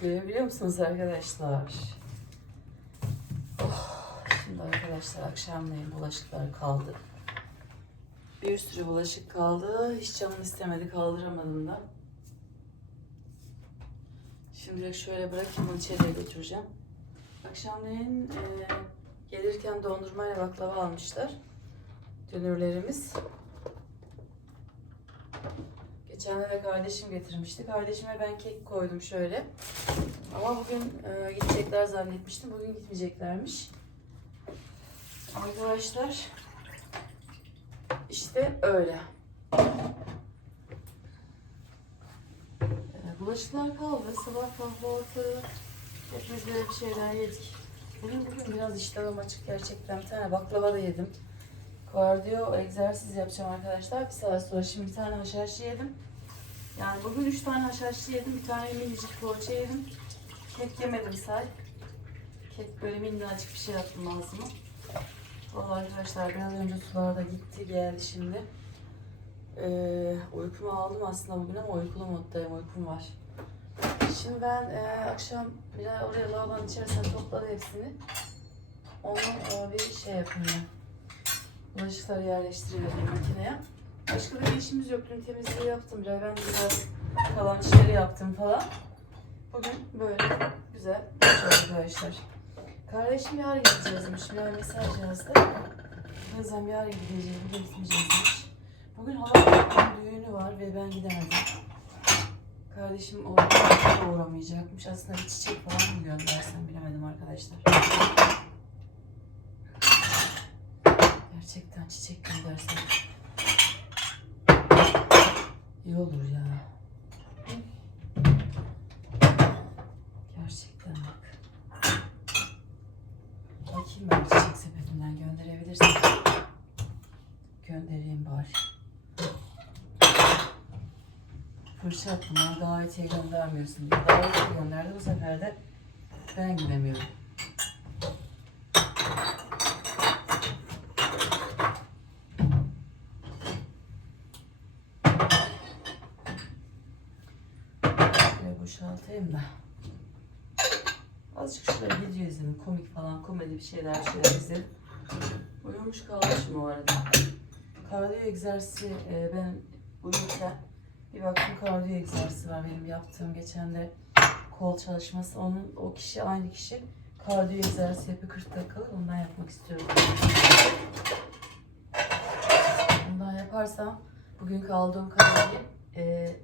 Görebiliyor musunuz arkadaşlar? Oh, şimdi arkadaşlar akşamleyin bulaşıklar kaldı. Bir sürü bulaşık kaldı. Hiç canım istemedi kaldıramadım da. Şimdilik şöyle bırakayım onu içeriye götüreceğim. Akşamleyin e, gelirken dondurmayla baklava almışlar. Dünürlerimiz. Geçenlerde kardeşim getirmişti. Kardeşime ben kek koydum şöyle. Ama bugün e, gidecekler zannetmiştim. Bugün gitmeyeceklermiş. Arkadaşlar işte öyle. E, bulaşıklar kaldı. Sabah kahvaltı hepimiz böyle bir şeyler yedik. Bugün bugün biraz iştahım açık gerçekten. Bir tane baklava da yedim. Kardiyo egzersiz yapacağım arkadaşlar. Bir saat sonra şimdi bir tane haşhaşı yedim. Yani bugün üç tane haşhaşı yedim. Bir tane minicik poğaça yedim. Kek yemedim say. Kek böyle minnacık bir şey yaptım ağzıma. Vallahi arkadaşlar biraz önce sular da gitti geldi şimdi. Ee, uykumu aldım aslında bugün ama uykulu moddayım. Uykum var. Şimdi ben e, akşam biraz oraya lavabonun içerisine topladım hepsini. Onu e, bir şey yapayım ben. Bulaşıkları yerleştiriyorum makineye. Başka bir işimiz yok. Dün temizliği yaptım. Ben biraz kalan işleri yaptım falan. Bugün böyle güzel bir şey arkadaşlar. Kardeşim yarın gideceğiz demiş. Yani mesaj yazdı. Birazdan yarın gideceğiz. Bugün gitmeyeceğiz demiş. Bugün halamın düğünü var ve ben gidemedim. Kardeşim o da uğramayacakmış. Aslında bir çiçek falan mı göndersem bilemedim arkadaşlar. Gerçekten çiçek göndersem iyi olur ya. Gerçekten bak. Bakayım ben çiçek sepetinden gönderebilirsem. Göndereyim bari. Fırça attım ama davetiye göndermiyorsun diye. Davetiye gönderdi bu sefer de ben gidemiyorum. Şöyle boşaltayım da. Azıcık şöyle video izledim. Komik falan, komedi bir şeyler bir şeyler izledim. Uyumuş kalmışım o arada. Kardiyo egzersizi e, ben uyurken bir baktım kardiyo egzersizi var benim yaptığım geçen de kol çalışması. Onun o kişi aynı kişi kardiyo egzersizi yapıyor 40 dakikalık ondan yapmak istiyorum. Ondan yaparsam bugün kaldığım kaloriyi e,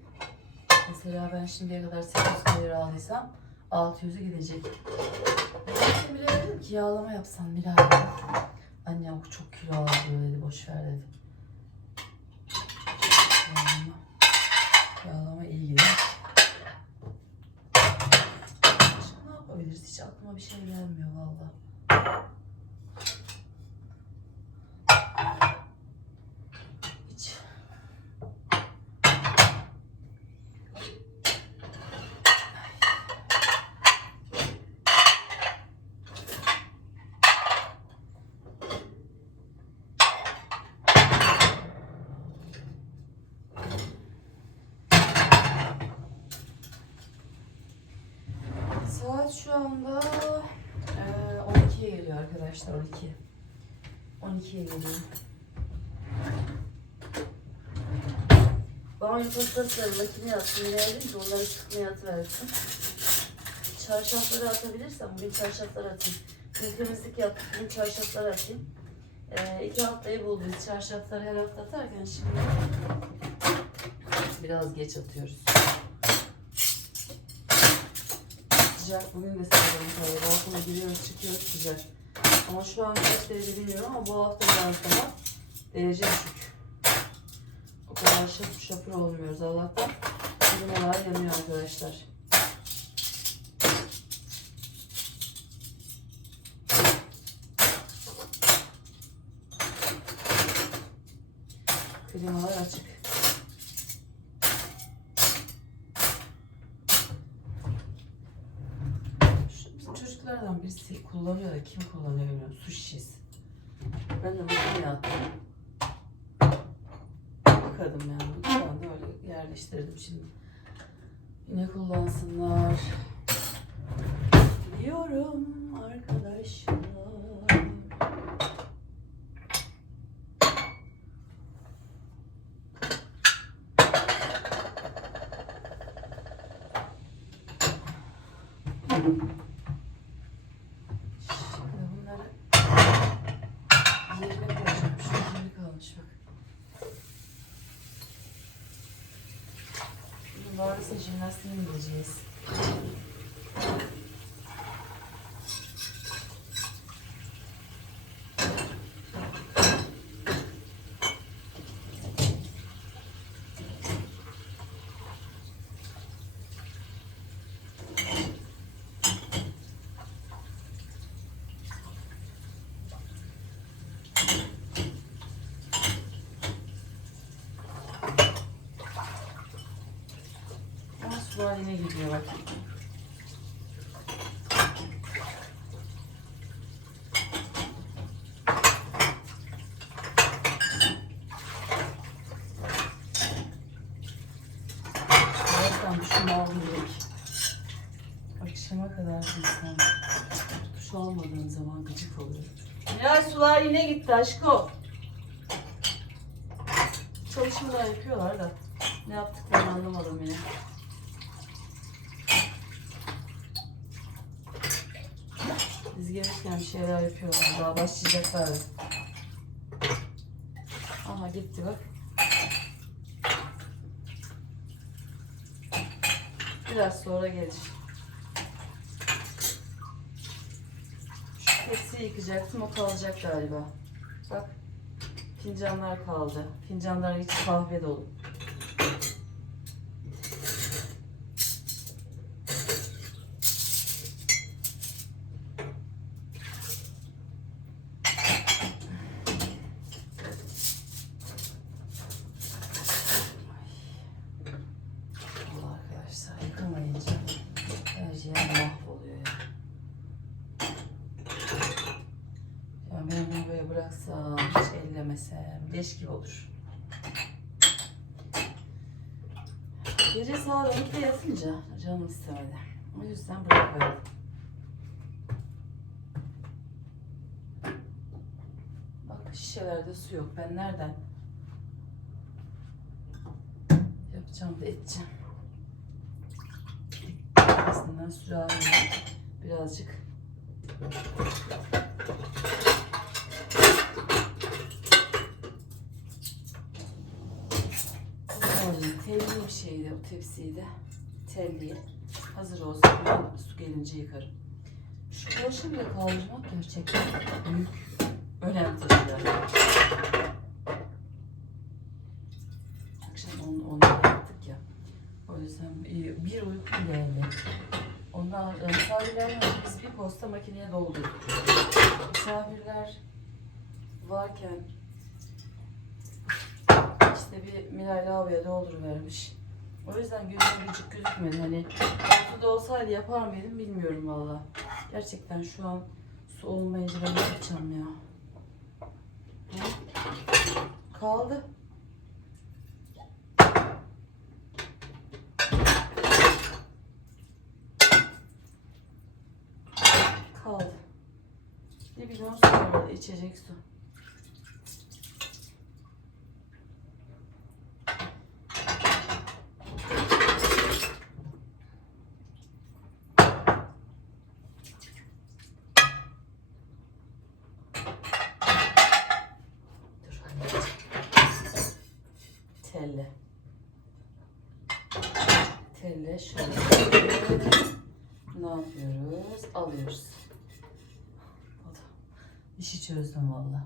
mesela ben şimdiye kadar 800 kalori aldıysam 600'ü gidecek. Ben bile dedim ki yağlama yapsam bir daha. Annem bu çok kilo aldı dedi boş ver dedi. Yağlama, yağlama iyi gider. Başka ne yapabiliriz? Hiç aklıma bir şey gelmiyor valla. Hiç. Saat şu anda eee, 12'ye arkadaşlar 12. 12'ye geliyor. Banyo postası makine yaptım. Geldim ki onları sıkmaya atıverdim. Çarşafları atabilirsem bugün çarşafları atayım. Dün temizlik yaptık. Bugün çarşafları atayım. Eee iki haftayı buldu. Biz çarşafları her hafta atarken şimdi biraz geç atıyoruz. Sıcak bugün de tabii. Balkona giriyoruz çıkıyoruz sıcak. Ama şu an kaç derece bilmiyorum ama bu haftadan sonra derece düşük. O kadar şapır şapır olmuyoruz Allah'tan. Klimalar yanıyor arkadaşlar. Klimalar açık. Şu bizim çocuklardan birisi kullanıyor da kim kullanıyor bilmiyorum. Su şişesi. Ben de makineye attım. Yıkadım yani. Şu anda öyle yerleştirdim şimdi. Yine kullansınlar. Gidiyorum arkadaşlar. Şimdi yerine koyacağım. Şu yeri kalmış bak. Gideceğiz. Sular yine gidiyor bak. Akşama kadar insan duş almadığın zaman gıcık oluyor. Ya sular yine gitti aşkım. Çalışmalar yapıyorlar da ne yaptıklarını anlamadım yine. Biz gelirken bir şeyler yapıyorlar. Daha başlayacaklar. Aha gitti bak. Biraz sonra gelir. Şu tepsiyi yıkacaktım. O kalacak galiba. Bak. Fincanlar kaldı. Fincanlar içi kahve dolu. Allah arkadaşlar yıkamayınca her şey mahvoluyor ya. Ya ben bunu böyle bıraksam, hiç ellemesem leş gibi olur. Gece saat 12'de yatınca canım istemedi. O yüzden bırakıyorum. Bak şişelerde su yok. Ben nereden yapacağım da edeceğim. Aslında sürahiyle birazcık şeydi o tepsiyi de. Telli. Hazır olsun. Ben su gelince yıkarım. Şu bulaşığı bile kaldırmak gerçekten büyük önem taşıyor. Akşam onu, onu yaptık ya. O yüzden bir, uyku geldi. Ondan e, misafirlerden önce biz bir posta makineye doldurduk. Misafirler varken işte bir Miray lavaboya dolduruvermiş. O yüzden gözüm küçük gözükmedi. Hani ortada olsaydı yapar mıydım bilmiyorum valla. Gerçekten şu an su olmayınca ben yapacağım ya? Hı? Kaldı. Kaldı. Bir bidon su içecek su. Şöyle. Ne yapıyoruz? Alıyoruz. İşi çözdüm valla.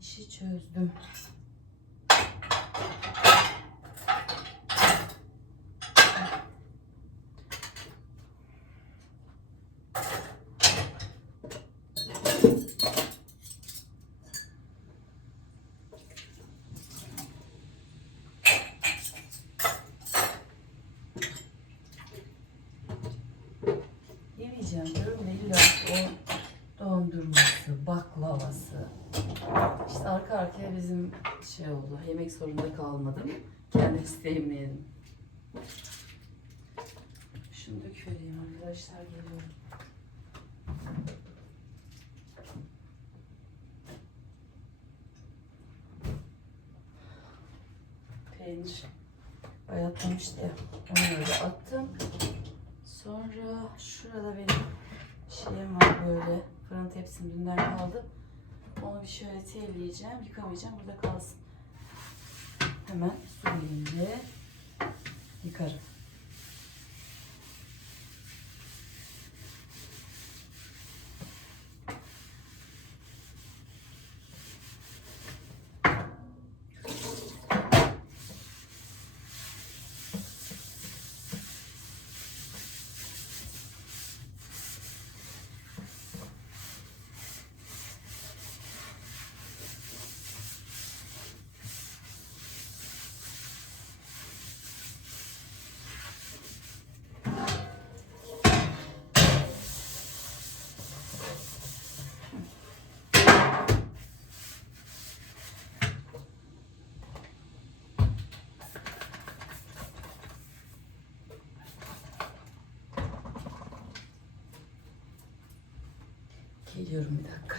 İşi çözdüm. Yemeyeceğim diyorum da illa o dondurması, baklavası. İşte arka arkaya bizim şey oldu. Yemek zorunda kalmadım. Kendi isteğimle yedim. Şunu döküvereyim arkadaşlar geliyorum. Peynir bayatlamıştı ya. Onu öyle attım. Sonra şurada benim şeyim var böyle. Fırın tepsim dünden kaldı. Onu bir şöyle telleyeceğim. Yıkamayacağım. Burada kalsın. Hemen su gelince yıkarım. Geliyorum bir dakika.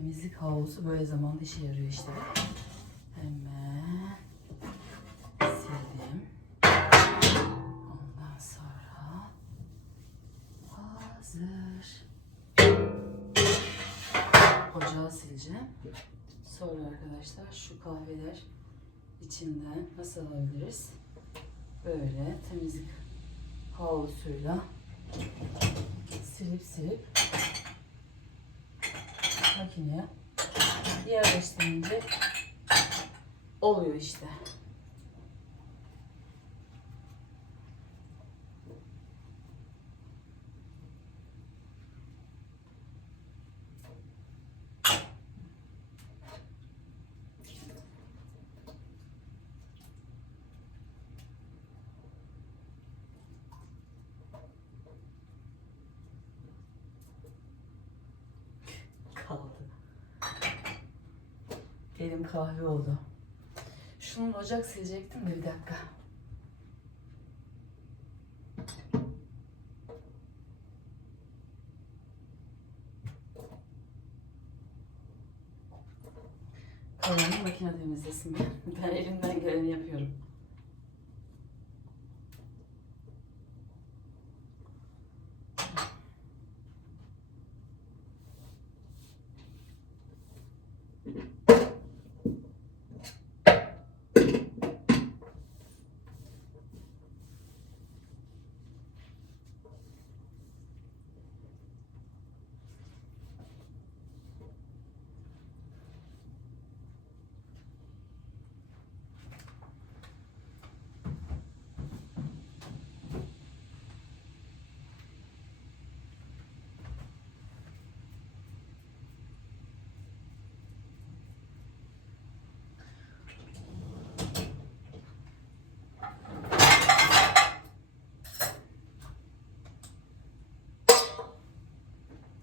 Temizlik havlusu böyle zamanda işe yarıyor işte. Hemen sildim. Ondan sonra hazır. Ocağı sileceğim. Sonra arkadaşlar şu kahveler içinden nasıl alabiliriz? Böyle temizlik havlusuyla silip silip makineye yerleştirince oluyor işte. kaldı. Elim kahve oldu. Şunun ocak silecektim de bir dakika. Kalanı makine temizlesin. Ben elimden geleni yapıyorum.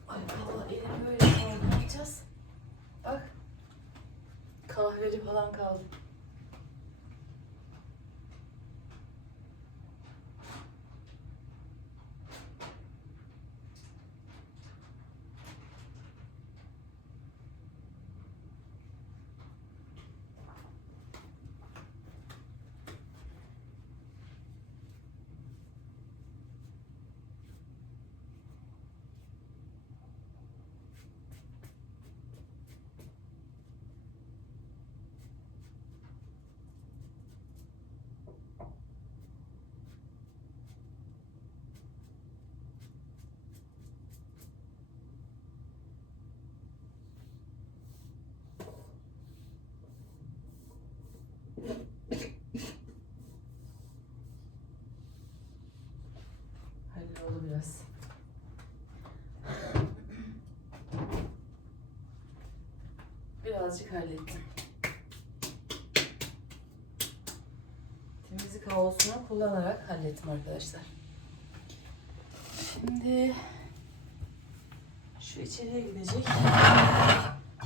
Ay valla elim böyle kaldı. Ne yapacağız? Bak. Kahveli falan kaldı. Birazcık hallettim. Temizlik havlusunu kullanarak hallettim arkadaşlar. Şimdi şu içeriye gidecek.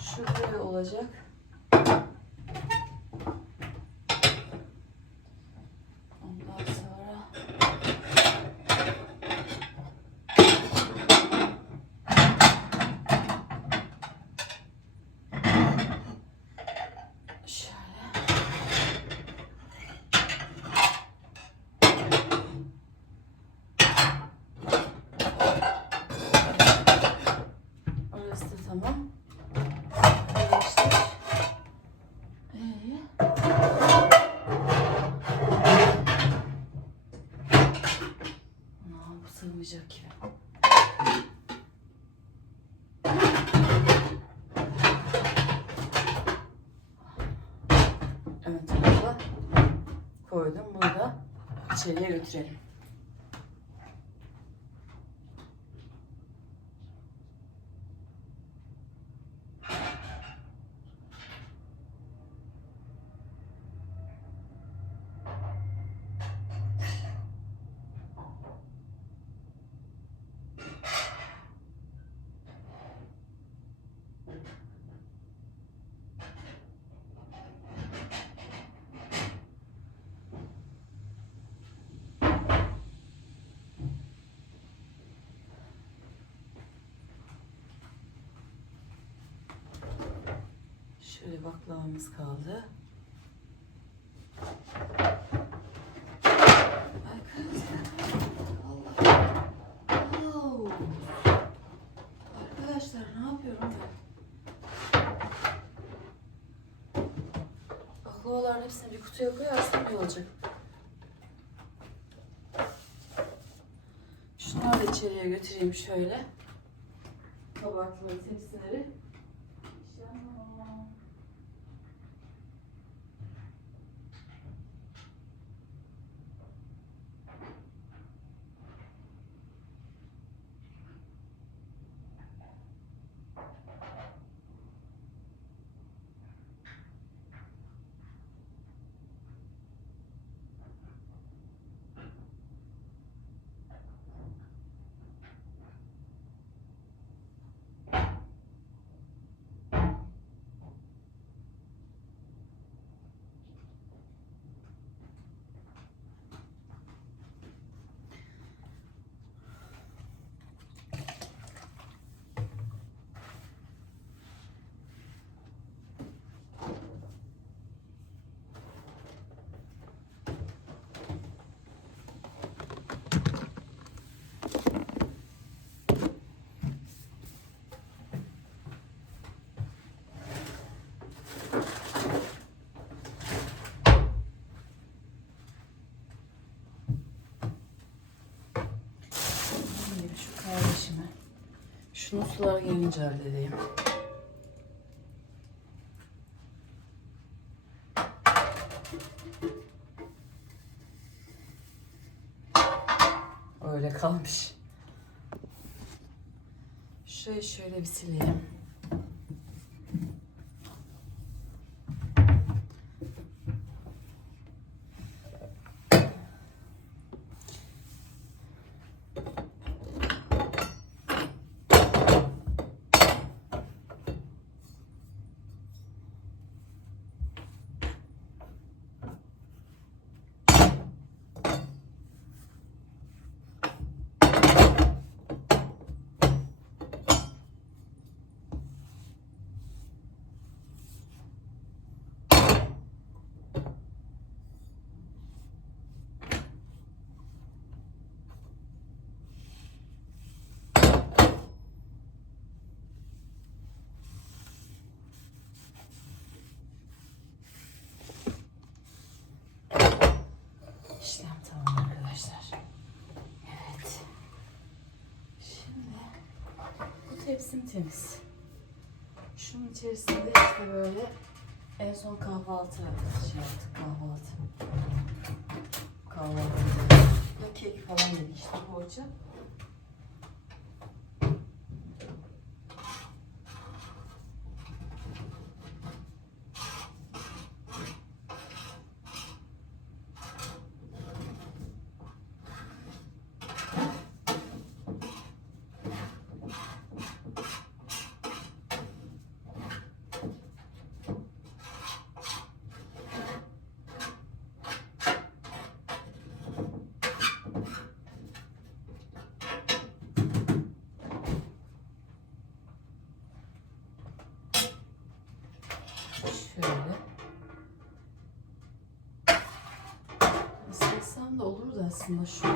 Şu böyle olacak. İçeriye götürelim. Şöyle baklavamız kaldı. Arkadaşlar. Ne yapıyorum ben? Hepsini bir kutuya koyarsam iyi olacak. Şunları da içeriye götüreyim şöyle. Kabakları, tepsileri. Tamam. Şimdi şu kardeşime. Şunu sular gelince halledeyim. Öyle kalmış. Şöyle şöyle bir sileyim. İşlem tamam arkadaşlar. Evet. Şimdi bu tepsim temiz. Şunun içerisinde işte böyle en son kahvaltı şey yaptık kahvaltı. Kahvaltı. Ya kek falan dedik işte poğaça. Islatsam da olurdu aslında. Şu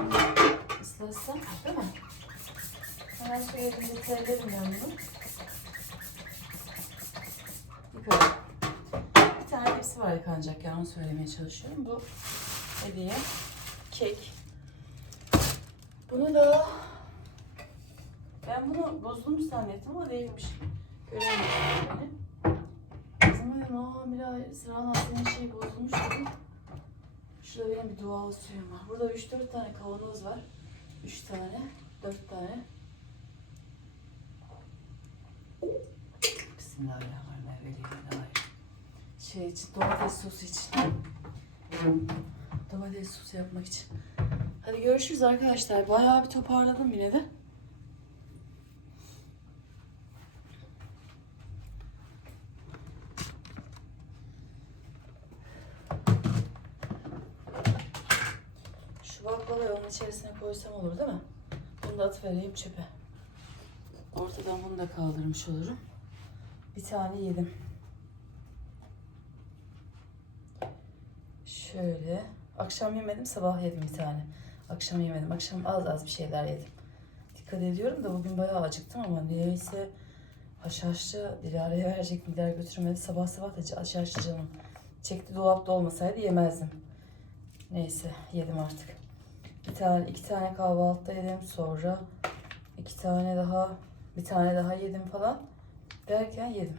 ıslatsam değil mi? Hemen su yerinde terlerim ben bunu. Yıkarım. Bir tane tepsi var yıkanacak yani onu söylemeye çalışıyorum. Bu hediye. Kek. Bunu da ben bunu bozduğumu zannettim ama değilmiş. Göremedim yani. Kızım dedim aa Miray sıranın senin şey bozulmuş dedim. Şurada benim bir doğal suyum var. Burada 3-4 tane kavanoz var. 3 tane, 4 tane. Bismillahirrahmanirrahim. Şey için, domates sosu için. Domates sosu yapmak için. Hadi görüşürüz arkadaşlar. Bayağı bir toparladım yine de. Şu baklavayı onun içerisine koysam olur değil mi? Bunu da atıvereyim çöpe. Ortadan bunu da kaldırmış olurum. Bir tane yedim. Şöyle. Akşam yemedim, sabah yedim bir tane. Akşam yemedim. Akşam az az bir şeyler yedim. Dikkat ediyorum da bugün bayağı acıktım ama niyeyse haşhaşlı Dilara'ya verecek Dilara götürmedi. Sabah sabah da haşhaşlı canım. Çekti dolapta olmasaydı yemezdim. Neyse yedim artık. Bir tane, iki tane kahvaltıda yedim. Sonra iki tane daha, bir tane daha yedim falan. Derken yedim.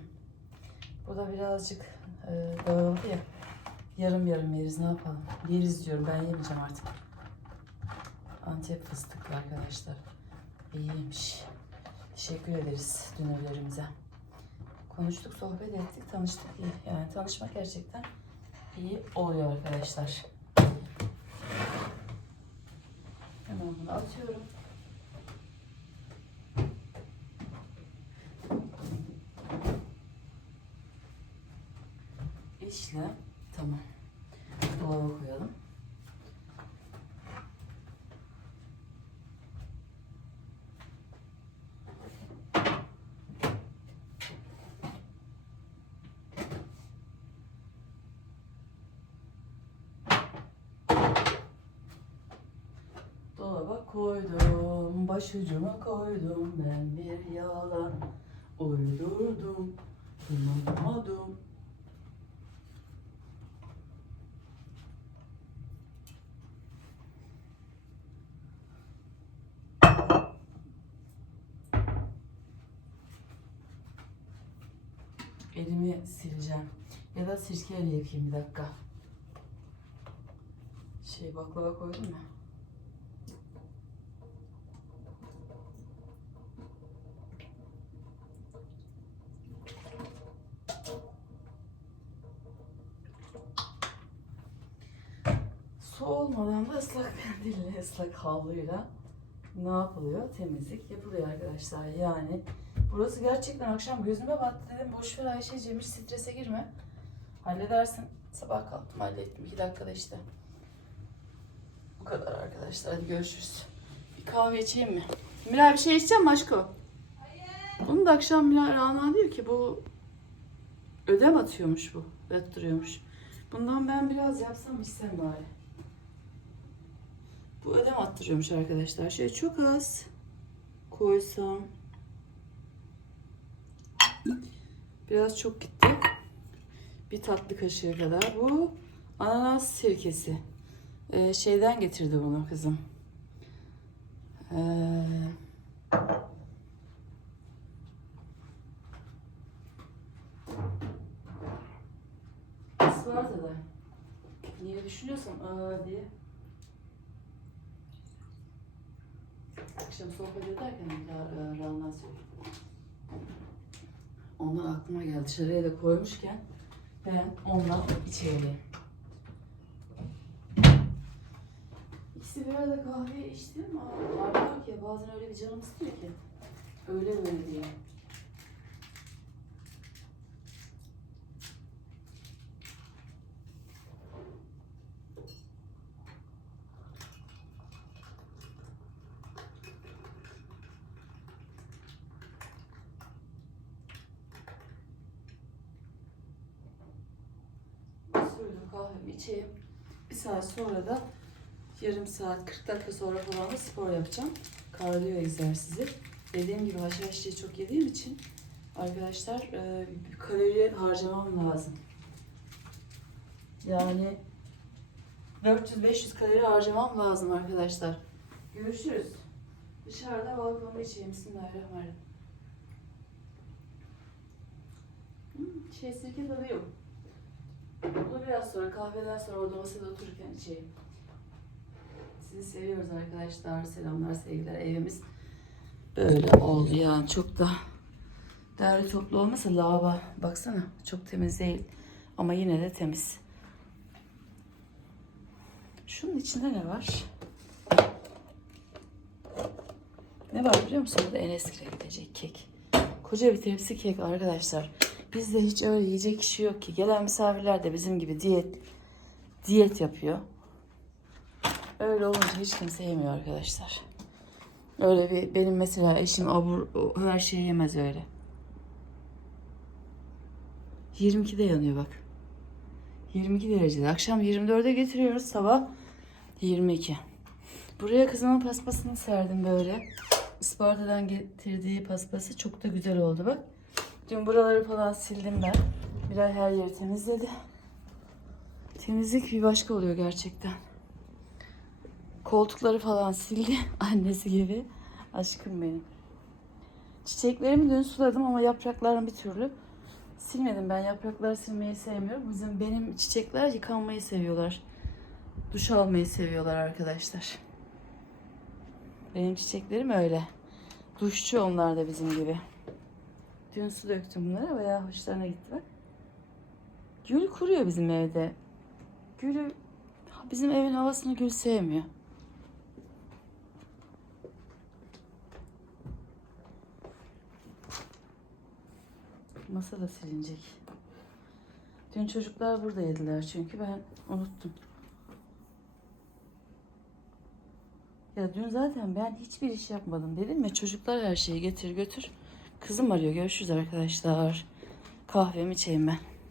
Bu da birazcık e, dağıldı ya. Yarım yarım yeriz ne yapalım. Yeriz diyorum ben yemeyeceğim artık. Antep fıstıklı arkadaşlar. İyiymiş. Teşekkür ederiz dünürlerimize. Konuştuk, sohbet ettik, tanıştık. İyi. Yani tanışmak gerçekten iyi oluyor arkadaşlar. Hemen bunu atıyorum. İşlem tamam. Koydum, başucuma koydum ben bir yalan uydurdum, inanamadım. Elimi sileceğim. Ya da sirkeyle yıkayayım bir dakika. Şey baklava koydum ya. Su olmadan da ıslak mendille, ıslak havluyla ne yapılıyor? Temizlik yapılıyor arkadaşlar. Yani burası gerçekten akşam gözüme battı dedim. Boş ver Ayşe'cim hiç strese girme. Halledersin. Sabah kalktım hallettim. iki dakikada işte. Bu kadar arkadaşlar. Hadi görüşürüz. Bir kahve içeyim mi? Miray bir şey içeceğim mi aşkım? Hayır. Bunu da akşam Miray Rana diyor ki bu ödem atıyormuş bu. Öttürüyormuş. Bundan ben biraz yapsam içsem bari. Bu ödem attırıyormuş arkadaşlar. Şöyle çok az koysam. Biraz çok gitti. Bir tatlı kaşığı kadar. Bu ananas sirkesi. Ee, şeyden getirdi bunu kızım. Ee, Isparta'da. Niye düşünüyorsam aa diye. Akşam sohbet ederken Ra- Rana söyledi. Onlar aklıma geldi. Dışarıya da koymuşken ben ondan içerim. İkisi bir arada kahve içtim var ki bazen öyle bir canım istiyor ki. Öyle böyle diye. Suyunu kahvemi içeyim. Bir saat sonra da yarım saat 40 dakika sonra falan da spor yapacağım. Kardiyo egzersizi. Dediğim gibi haşhaşçıyı çok yediğim için arkadaşlar e, kalori harcamam lazım. Yani 400-500 kalori harcamam lazım arkadaşlar. Görüşürüz. Dışarıda balkonda içeyim. Bismillahirrahmanirrahim. Hmm, şey sirke tadı. Bunu biraz sonra kahveden sonra orada masada otururken içeyim. Sizi seviyoruz arkadaşlar. Selamlar, sevgiler. Evimiz böyle oldu yani çok da derli toplu olmasa lavabo baksana çok temiz değil ama yine de temiz. Şunun içinde ne var? Ne var biliyor musun? Burada en eskire gidecek kek. Koca bir tepsi kek arkadaşlar. Bizde hiç öyle yiyecek kişi yok ki. Gelen misafirler de bizim gibi diyet diyet yapıyor. Öyle olunca hiç kimse yemiyor arkadaşlar. Öyle bir benim mesela eşim abur her şeyi yemez öyle. 22'de yanıyor bak. 22 derecede. Akşam 24'e getiriyoruz sabah 22. Buraya kızımın paspasını serdim böyle. Isparta'dan getirdiği paspası çok da güzel oldu bak. Dün buraları falan sildim ben. Birer her yeri temizledi. Temizlik bir başka oluyor gerçekten. Koltukları falan sildi. Annesi gibi. Aşkım benim. Çiçeklerimi dün suladım ama yapraklarını bir türlü silmedim. Ben yaprakları silmeyi sevmiyorum. Bizim benim çiçekler yıkanmayı seviyorlar. Duş almayı seviyorlar arkadaşlar. Benim çiçeklerim öyle. Duşçu onlar da bizim gibi. Dün su döktüm bunlara bayağı hoşlarına gitti bak. Gül kuruyor bizim evde. Gülü bizim evin havasını gül sevmiyor. Masa da silinecek. Dün çocuklar burada yediler çünkü ben unuttum. Ya dün zaten ben hiçbir iş yapmadım dedim ya çocuklar her şeyi getir götür. Kızım arıyor görüşürüz arkadaşlar. Kahvemi içeyim ben.